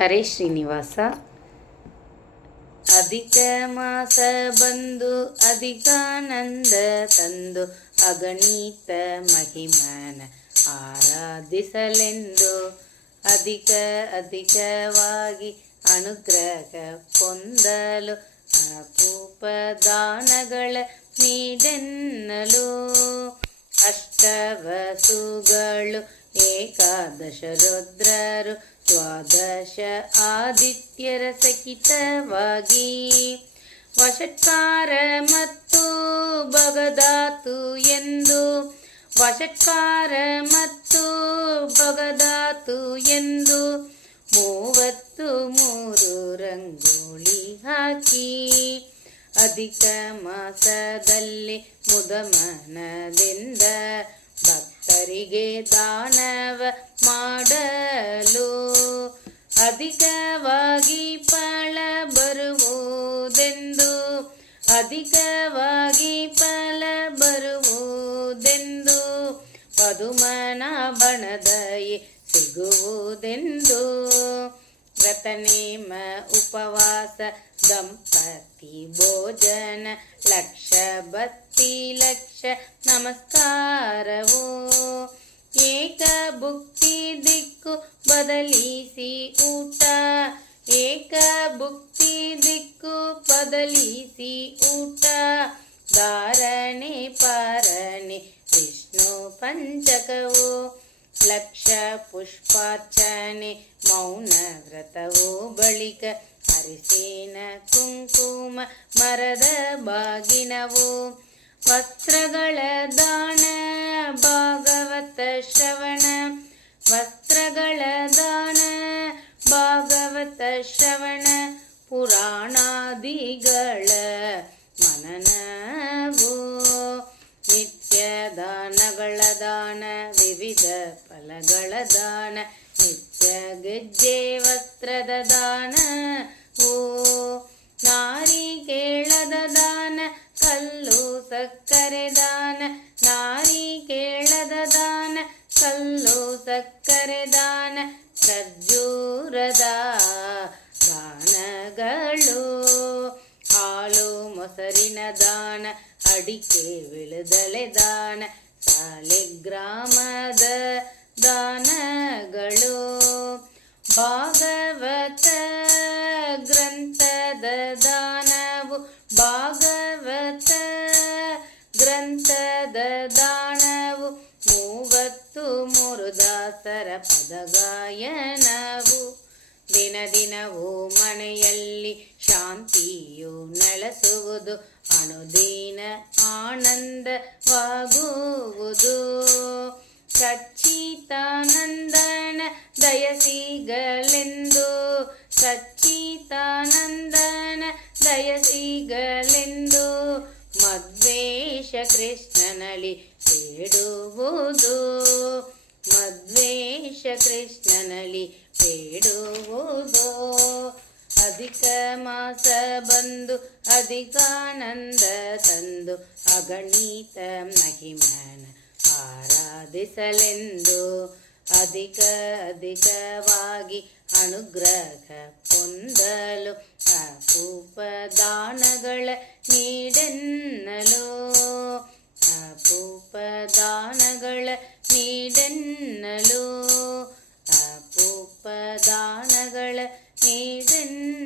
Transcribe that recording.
ಹರೇ ಶ್ರೀನಿವಾಸ. ಅಧಿಕ ಮಾಸ ಬಂದು ಅಧಿಕಾನಂದ ತಂದು ಅಗಣಿತ ಮಹಿಮನ ಆರಾಧಿಸಲೆಂದು ಅಧಿಕವಾಗಿ ಅನುಗ್ರಹ ಹೊಂದಲು ಅಪೂಪ ದಾನಗಳ ನೀಡೆನ್ನಲು ಅಷ್ಟವಸುಗಳು ಏಕಾದಶ ರುದ್ರರು ದ್ವಾದಶ ಆದಿತ್ಯರ ಸಹಿತವಾಗಿ ವಷಟ್ಕಾರ ಮತ್ತು ಭಗದಾತು ಎಂದು ವಷಟ್ಕಾರ ಮತ್ತು ಭಗದಾತು ಎಂದು 33 ರಂಗೋಲಿ ಹಾಕಿ ಅಧಿಕ ಮಾಸದಲ್ಲಿ ಮುದಮನದಿಂದ ಭಕ್ತರಿಗೆ ದಾನವ ಮಾಡಲು ಅಧಿಕವಾಗಿ ಫಲ ಬರುವುದೆಂದು ಅಧಿಕವಾಗಿ ಫಲ ಬರುವುದೆಂದು ಪದುಮನ ಬಣದಯೆ ಸಿಗುವುದೆಂದು ವ್ರತನೇಮ ಉಪವಾಸ ದಂಪತಿ ಭೋಜನ ಲಕ್ಷ ಬತ್ತಿ ಲಕ್ಷ ನಮಸ್ಕಾರವು ಏಕ ಭುಕ್ತಿ ದಿಕ್ಕು ಬದಲಿಸಿ ಊಟ ಏಕ ಭುಕ್ತಿ ದಿಕ್ಕು ಬದಲಿಸಿ ಊಟ ಧಾರಣೆ ಪಾರಣೆ ವಿಷ್ಣು ಪಂಚಕವು ಲಕ್ಷ ಪುಷ್ಪಾರ್ಚನೆ ಮೌನ ವ್ರತವು ಬಳಿಕ ಅರಿಶಿನ ಕುಂಕುಮ ಮರದ ಬಾಗಿನವು ವಸ್ತ್ರಗಳ ದಾನ ಭಾಗವತ ಶ್ರವಣ ವಸ್ತ್ರಗಳ ದಾನ ಭಾಗವತ ಶ್ರವಣ ಪುರಾಣಾದಿಗಳ ಮನನವು ನಿತ್ಯ ದಾನಗಳ ದಾನ ವಿವಿಧ ಫಲಗಳ ದಾನ ನಿತ್ಯ ಗೆಜ್ಜೆ ವಸ್ತ್ರದ ದಾನ ಓ ನಾರಿಕೇಳದ ದಾನ ಕಲ್ಲು ಸಕ್ಕರೆ ದಾನ ನಾರಿಕೇಳದ ದಾನ ಕಲ್ಲು ಸಕ್ಕರೆ ದಾನ ಖರ್ಜೂರದ ದಾನಗಳು ಹಾಲು ಮೊಸರಿನ ದಾನ ಅಡಿಕೆ ವಿಳದಲೆ ದಾನ ಸಾಲಿಗ್ರಾಮದ ದಾನಗಳು ಭಾಗವತ ಗ್ರಂಥದ ದಾನವು ಭಾಗವತ ಗ್ರಂಥದ ದಾನವು 33 ದಾಸರ ಪದಗಾಯನವು ದಿನದಿನವೂ ಮನೆಯಲ್ಲಿ ಶಾಂತಿಯು ನೆಲೆಸುವುದು ಅನುದಿನ ಆನಂದವಾಗುವುದು ಸಚ್ಚಿದಾನಂದನ ದಯ ಸಿಗಲೆಂದು ಸಚ್ಚಿದಾನಂದನ ದಯ ಸಿಗಲೆಂದು ಮಧ್ವೇಶ ಕೃಷ್ಣನಲ್ಲಿ ಬೇಡುವುದು ಮಧ್ವೇಶ ಕೃಷ್ಣನಲ್ಲಿ ಬೇಡುವುದು ಅಧಿಕ ಮಾಸ ಬಂದು ಅಧಿಕಾನಂದ ತಂದು ಅಗಣಿತ ಮಹಿಮನ ಆರಾಧಿಸಲೆಂದು ಅಧಿಕವಾಗಿ ಅನುಗ್ರಹ ಹೊಂದಲು ಅಪೂಪ ದಾನಗಳ ನೀಡೆನ್ನಲು ಅಪೂಪ ದಾನಗಳ ನೀಡೆನ್ನಲು ಅಪೂಪ ದಾನಗಳ ನೀಡೆನ್ನಲು